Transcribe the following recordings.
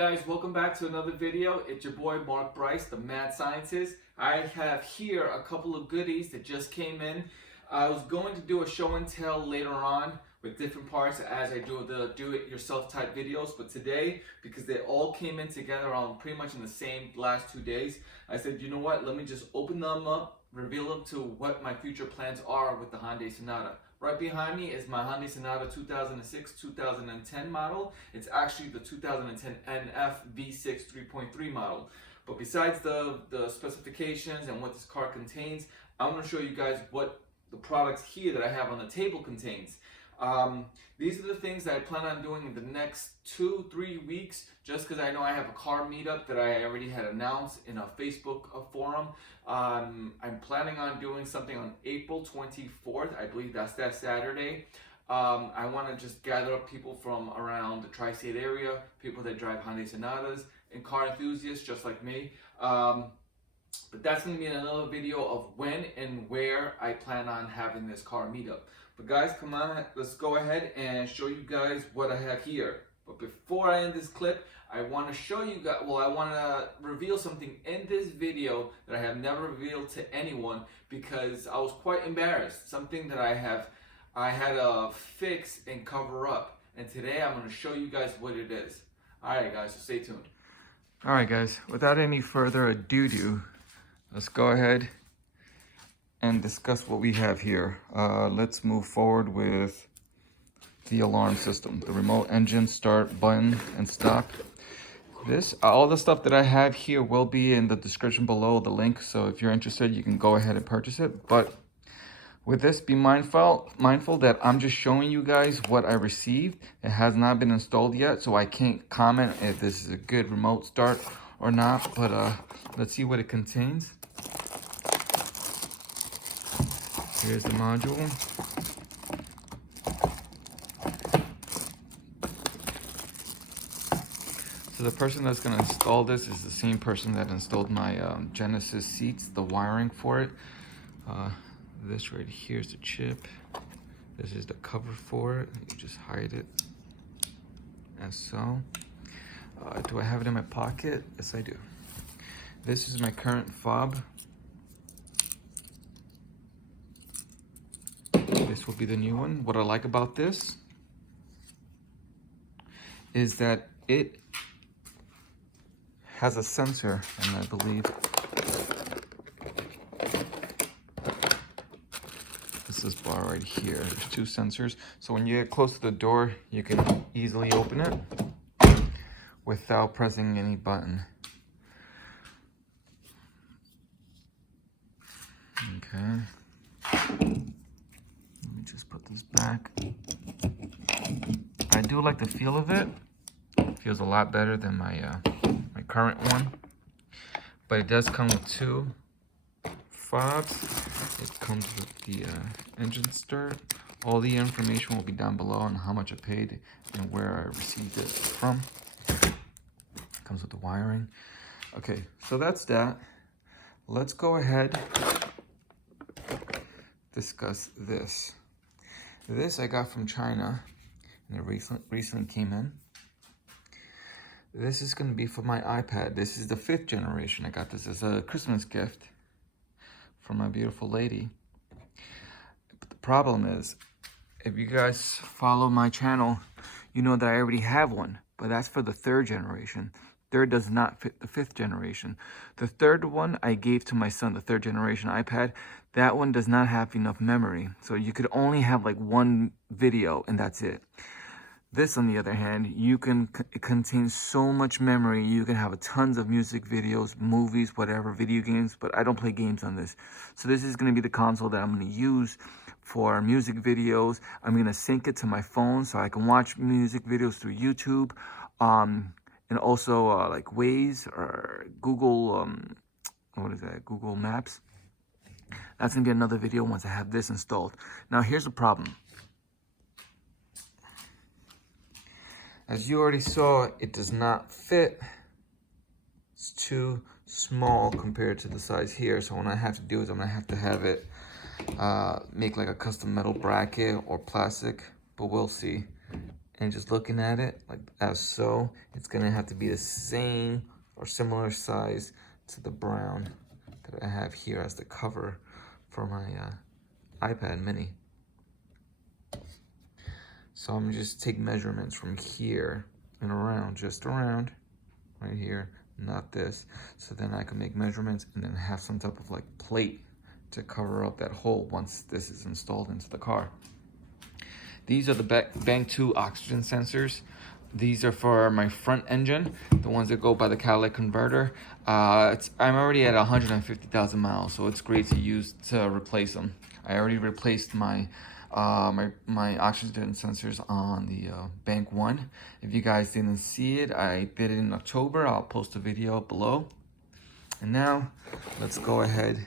guys, welcome back to another video. It's your boy Marc Bryce, the mad scientist. I have here a couple of goodies that just came in. I was going to do a show and tell later on with different parts as I do the do-it-yourself type videos, but today, because they all came in together on pretty much in the same last 2 days, I said, you know what, let me just open them up, reveal them to what my future plans are with the Hyundai Sonata. Right behind me is my Hyundai Sonata 2006-2010 model. It's actually the 2010 NF V6 3.3 model. But besides the specifications and what this car contains, I'm going to show you guys what the products here that I have on the table contains. These are the things that I plan on doing in the next 2-3 weeks, just because I know I have a car meetup that I already had announced in a Facebook forum. I'm planning on doing something on April 24th. I believe that's that Saturday. I want to just gather up people from around the tri-state area, people that drive Hyundai Sonatas, and car enthusiasts just like me. But that's going to be another video of when and where I plan on having this car meetup. But guys, come on, let's go ahead and show you guys what I have here. But before I end this clip, I want to show you guys, I want to reveal something in this video that I have never revealed to anyone because I was quite embarrassed. Something that I had to fix and cover up. And today I'm going to show you guys what it is. Alright guys, so stay tuned. Alright guys, without any further ado, let's go ahead and discuss what we have here. Let's move forward with the alarm system, the remote engine start button and stop. All the stuff that I have here will be in the description below, the link, so if you're interested you can go ahead and purchase it. But with this, be mindful that I'm just showing you guys what I received. It has not been installed yet, so I can't comment if this is a good remote start or not, but let's see what it contains. Here's the module. So the person that's going to install this is the same person that installed my Genesis seats, the wiring for it. This right here is the chip. This is the cover for it. You just hide it as so. Do I have it in my pocket? Yes, I do. This is my current fob. This will be the new one. What I like about this is that it has a sensor, and I believe this bar right here. There's 2 sensors. So when you get close to the door, you can easily open it without pressing any button. Okay. Let me just put this back. I do like the feel of it. It feels a lot better than my my current one. But it does come with 2 fobs. It comes with the engine start. All the information will be down below on how much I paid and where I received it from. It comes with the wiring. Okay, so that's that. Let's go ahead discuss this. This I got from China, and it recently came in. This is going to be for my iPad. This is the 5th generation. I got this as a Christmas gift from my beautiful lady. But the problem is, if you guys follow my channel, you know that I already have one, but that's for the 3rd generation. 3rd does not fit the 5th generation. The 3rd one I gave to my son, the 3rd generation iPad. That one does not have enough memory, so you could only have like 1 video and that's it. This, on the other hand, it contains so much memory. You can have tons of music videos, movies, whatever, video games, but I don't play games on this. So this is going to be the console that I'm going to use for music videos. I'm going to sync it to my phone so I can watch music videos through YouTube, and also like Waze or Google, Google Maps. That's going to be another video once I have this installed. Now here's the problem. As you already saw, it does not fit. It's too small compared to the size here. So what I have to do is I'm gonna have to have it make like a custom metal bracket or plastic, but we'll see and just looking at it like as so, it's gonna have to be the same or similar size to the brown that I have here as the cover for my iPad mini. So I'm gonna just take measurements from here and around, just around, right here, not this. So then I can make measurements and then have some type of like plate to cover up that hole once this is installed into the car. These are the Bank 2 oxygen sensors. These are for my front engine, the ones that go by the catalytic converter. I'm already at 150,000 miles, so it's great to use to replace them. I already replaced my my oxygen sensors on the Bank 1. If you guys didn't see it, I did it in October. I'll post a video below. And now, let's go ahead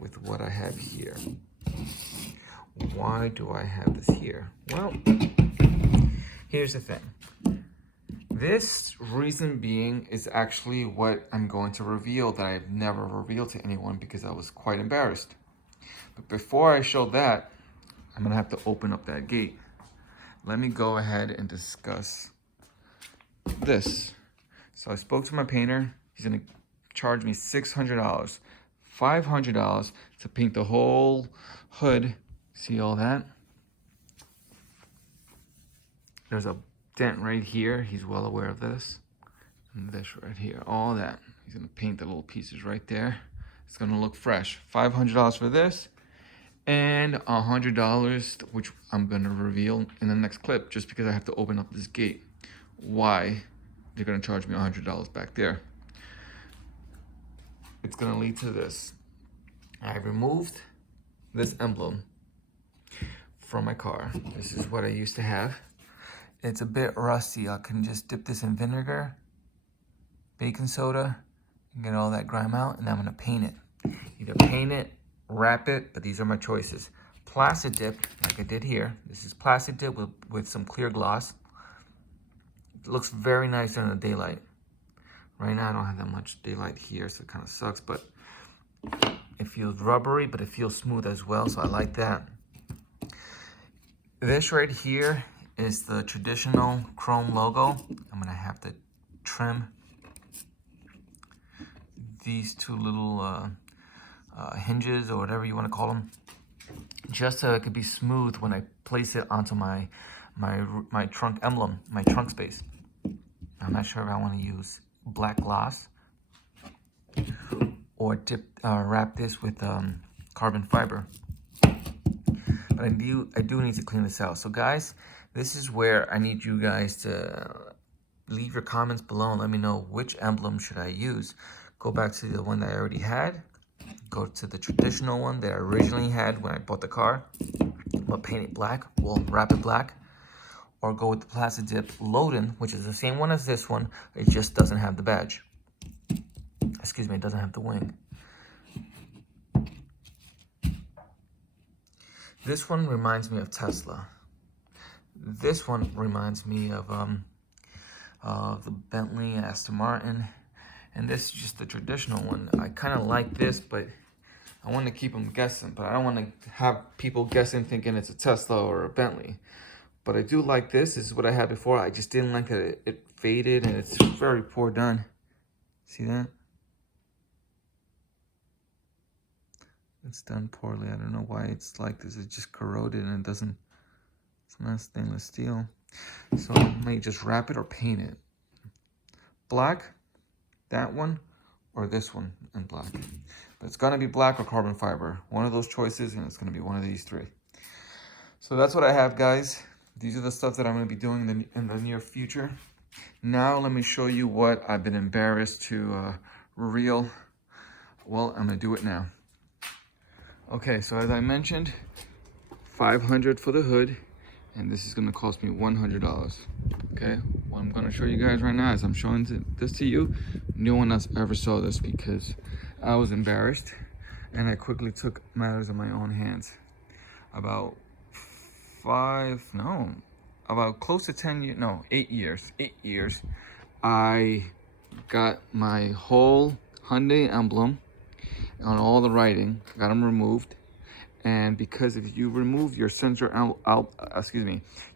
with what I have here. Why do I have this here? Well, here's the thing. This reason being is actually what I'm going to reveal that I've never revealed to anyone because I was quite embarrassed. But before I show that, I'm gonna have to open up that gate. Let me go ahead and discuss this. So I spoke to my painter. He's gonna charge me $600, $500 to paint the whole hood. See all that? There's a dent right here. He's well aware of this. And this right here, all that. He's gonna paint the little pieces right there. It's gonna look fresh. $500 for this, and $100, which I'm gonna reveal in the next clip, just because I have to open up this gate. Why they're gonna charge me $100 back there. It's gonna lead to this. I removed this emblem from my car. This is what I used to have. It's a bit rusty. I can just dip this in vinegar, baking soda, and get all that grime out, and I'm gonna paint it. Either paint it, wrap it, but these are my choices. Plastic dip, like I did here. This is plastic dip with some clear gloss. It looks very nice during the daylight. Right now I don't have that much daylight here, so it kind of sucks, but it feels rubbery, but it feels smooth as well, so I like that. This right here is the traditional chrome logo. I'm gonna have to trim these two little hinges or whatever you want to call them, just so it could be smooth when I place it onto my trunk emblem, my trunk space. I'm not sure if I want to use black gloss or wrap this with carbon fiber. But I do need to clean this out. So guys, this is where I need you guys to leave your comments below and let me know which emblem should I use. Go back to the one that I already had. Go to the traditional one that I originally had when I bought the car. But paint it black, well, wrap it black. Or go with the plastic dip Loden, which is the same one as this one. It just doesn't have the badge. Excuse me, it doesn't have the wing. This one reminds me of Tesla. This one reminds me of the Bentley, Aston Martin. And this is just the traditional one. I kind of like this, but I want to keep them guessing. But I don't want to have people guessing thinking it's a Tesla or a Bentley. But I do like this. This is what I had before. I just didn't like that it faded and it's very poor done. See that? It's done poorly. I don't know why it's like this. It's just corroded and it doesn't, it's not stainless steel. So I may just wrap it or paint it. Black, that one, or this one in black. But it's gonna be black or carbon fiber. One of those choices, and it's gonna be one of these three. So that's what I have, guys. These are the stuff that I'm gonna be doing in the near future. Now let me show you what I've been embarrassed to reveal. Well, I'm gonna do it now. Okay, so as I mentioned, $500 for the hood, and this is gonna cost me $100. Okay, what I'm gonna show you guys right now is I'm showing this to you. No one else ever saw this because I was embarrassed, and I quickly took matters in my own hands. About close to 10 years, no, 8 years, I got my whole Hyundai emblem on all the writing, got them removed, And because if you remove your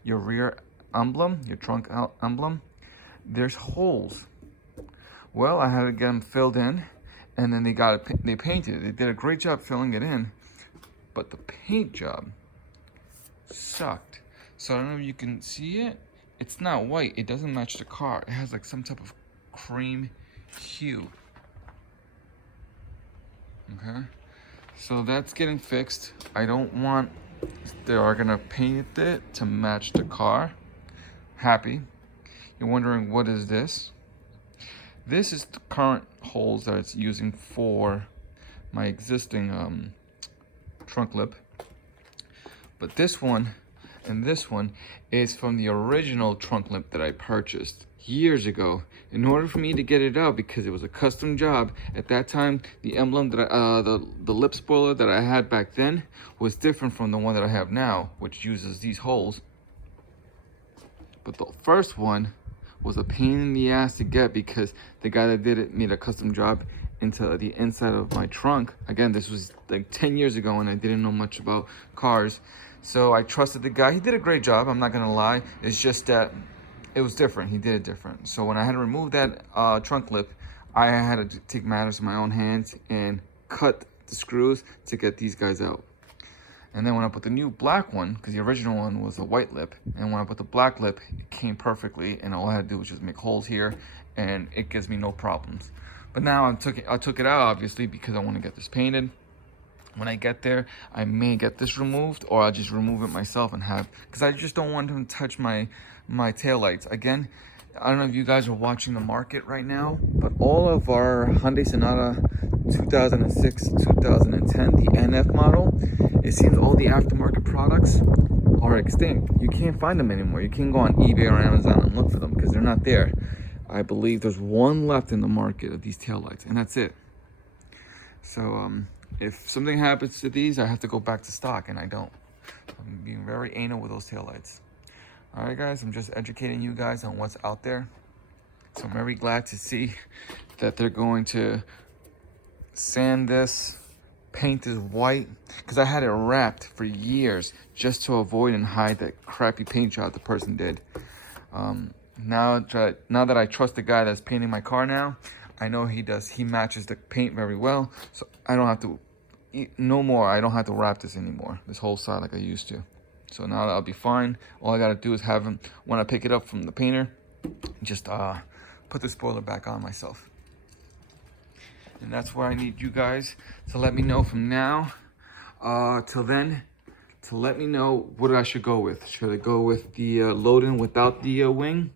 your rear emblem, your trunk emblem, there's holes. Well, I had to get them filled in, and then they painted it. They did a great job filling it in, but the paint job sucked. So I don't know if you can see it. It's not white. It doesn't match the car. It has like some type of cream hue. Okay, so that's getting fixed. I don't want, they are gonna paint it to match the car. Happy. You're wondering, what is this? This is the current holes that it's using for my existing trunk lip. But this one and this one is from the original trunk lip that I purchased years ago. In order for me to get it out, because it was a custom job, at that time, the emblem that the lip spoiler that I had back then was different from the one that I have now, which uses these holes. But the first one was a pain in the ass to get, because the guy that did it made a custom job into the inside of my trunk. Again, this was like 10 years ago and I didn't know much about cars. So I trusted the guy. He did a great job, I'm not gonna lie. It's just that it was different. He did it different. So when I had to remove that trunk lip, I had to take matters in my own hands and cut the screws to get these guys out. And then when I put the new black one, because the original one was a white lip, and when I put the black lip, it came perfectly, and all I had to do was just make holes here, and it gives me no problems. But now I took it out, obviously, because I want to get this painted. When I get there, I may get this removed, or I'll just remove it myself and have, because I just don't want him to touch my taillights. Again, I don't know if you guys are watching the market right now, but all of our Hyundai Sonata 2006, 2010, the NF model, it seems all the aftermarket products are extinct. You can't find them anymore. You can't go on eBay or Amazon and look for them because they're not there. I believe there's one left in the market of these taillights, and that's it. So if something happens to these, I have to go back to stock, and I don't. I'm being very anal with those taillights. All right, guys, I'm just educating you guys on what's out there. So I'm very glad to see that they're going to sand this, paint this white, because I had it wrapped for years just to avoid and hide that crappy paint job the person did. Now that I trust the guy that's painting my car now, I know he matches the paint very well, so I don't have to, no more, I don't have to wrap this anymore, this whole side like I used to. So now that'll be fine. All I gotta do is have him, when I pick it up from the painter, just put the spoiler back on myself. And that's where I need you guys to let me know from now till then, to let me know what I should go with. Should I go with the load-in without the wing?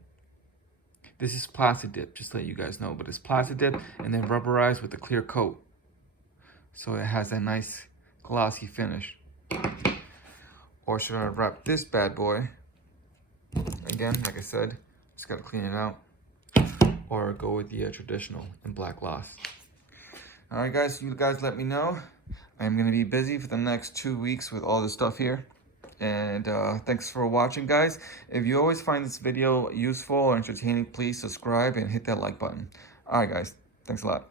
This is plastic dip, just to let you guys know, but it's plastic dip and then rubberized with a clear coat. So it has that nice glossy finish. Or should I wrap this bad boy? Again, like I said, just gotta clean it out. Or go with the traditional in black gloss. All right, guys, you guys let me know. I'm gonna be busy for the next 2 weeks with all this stuff here. And thanks for watching, guys. If you always find this video useful or entertaining, please subscribe and hit that like button. All right, guys, thanks a lot.